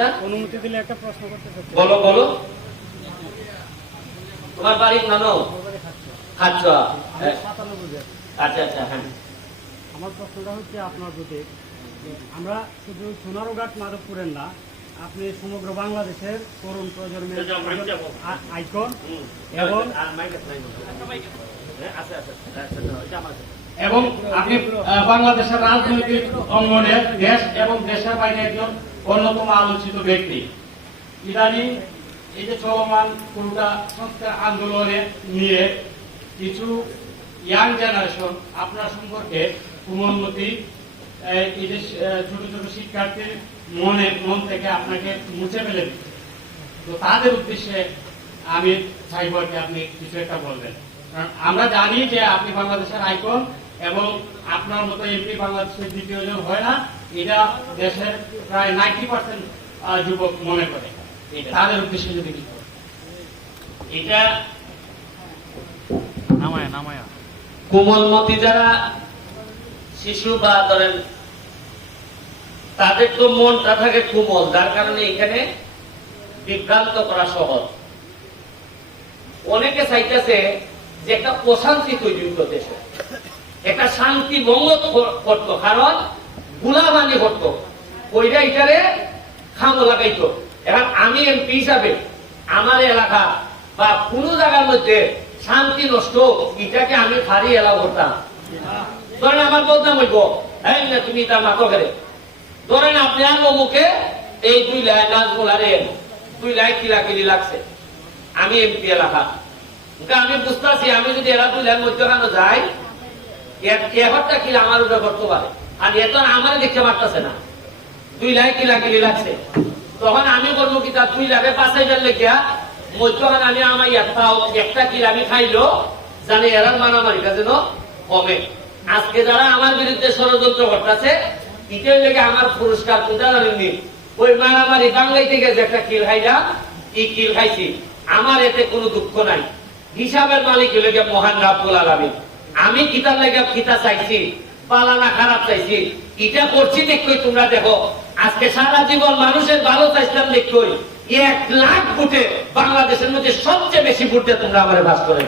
এটা? অনুমতি দিলে একটা প্রশ্ন করতে বলো বলো। তোমার বাড়ি নানো? সবারই খাচ্ছে খাচ্ছ আমি সাতানব্বই ব্যাচ। আচ্ছা আচ্ছা হ্যাঁ। আমার প্রশ্নটা হচ্ছে আপনার প্রতি আমরা শুধু সোনারঘাট মাধবপুরের না আপনি সমগ্র বাংলাদেশের তরুণ প্রজন্মের আইকন এবং। হ্যাঁ। এবং আপনি বাংলাদেশের রাজনৈতিক অঙ্গনে দেশ এবং দেশের বাইরে একজন অন্যতম আলোচিত ব্যক্তি। ইদানিং এই যে চলমান কোনটা সংস্কার আন্দোলনে নিয়ে কিছু ইয়াং জেনারেশন আপনার সম্পর্কে কুমন্নতি এই যে ছোট ছোট শিক্ষার্থীর মনে, মন থেকে আপনাকে মুছে ফেলে। তো তাদের উদ্দেশ্যে আমি চাইব যে আপনি কিছু একটা বলবেন। কারণ আমরা জানি যে আপনি বাংলাদেশের আইকন এবং আপনার মতো এমপি বাংলাদেশের দ্বিতীয় জন হয় না। এটা দেশের প্রায় নাইনটি পার্সেন্ট যুবক মনে করে। তাদের উদ্দেশ্যে যদি বলেন। এটা নামায়া নামায়া। কোমলমতি যারা শিশু বা ধরেন তাদের তো মনটা থাকে কোমল যার কারণে এখানে বিভ্রান্ত করা সহজ। অনেকে চাইতেছে যে একটা অশান্তি তৈরি দেশে। একটা শান্তি ভঙ্গ করতো। কারণ গুলাবানি করতো। ওইটা এটারে খামো লাগাইতো। এখন আমি এমপি হিসাবে আমার এলাকা বা কোন জায়গার মধ্যে শান্তি নষ্ট এটাকে আমি ফারি এলাও করতাম। ধরেন আমার বদনাম হইব, এই না তুমি তার মাথা করে ধরেন আপনার অমুকে এই দুই লাই নাচ গোলারে দুই লাই কিলাকিলি লাগছে। আমি এমপি এলাকা। আমি বুঝতেছি, আমি যদি এরা দুই লাই মধ্যখানে যাই এবারটা কি আমার উপরে করতে পারে আর এত আমার দেখতে পারতেছে না। দুই লাই কিলাকিলি লাগছে? তখন আমি করব কি তার দুই লাখে পাঁচ হাজার লেখিয়া মধ্যখানে আমি আমার একটা একটা কিল আমি খাইলো, জানি এরার মারামারিটা যেন কমে। আজকে যারা আমার বিরুদ্ধে ষড়যন্ত্র করতেছে ইটের লেগে আমার পুরস্কার কোনটা জানেননি ওই মারামারি বাংলাই থেকে যে একটা কিল খাইলাম, এই কিল খাইছি। আমার এতে কোনো দুঃখ নাই। হিসাবের মালিক লেগে মহান রাব্বুল আলামিন। আমি কিতার লেগে কিতা চাইছি। পালানা খারাপ চাইছি। এটা করছি দেখই তোমরা দেখো। আজকে সারা জীবন মানুষের ভালো চাইছিলাম দেখই এক লাখ ফুটে বাংলাদেশের মধ্যে সবচেয়ে বেশি ফুটে তোমরা আমার বাস করে।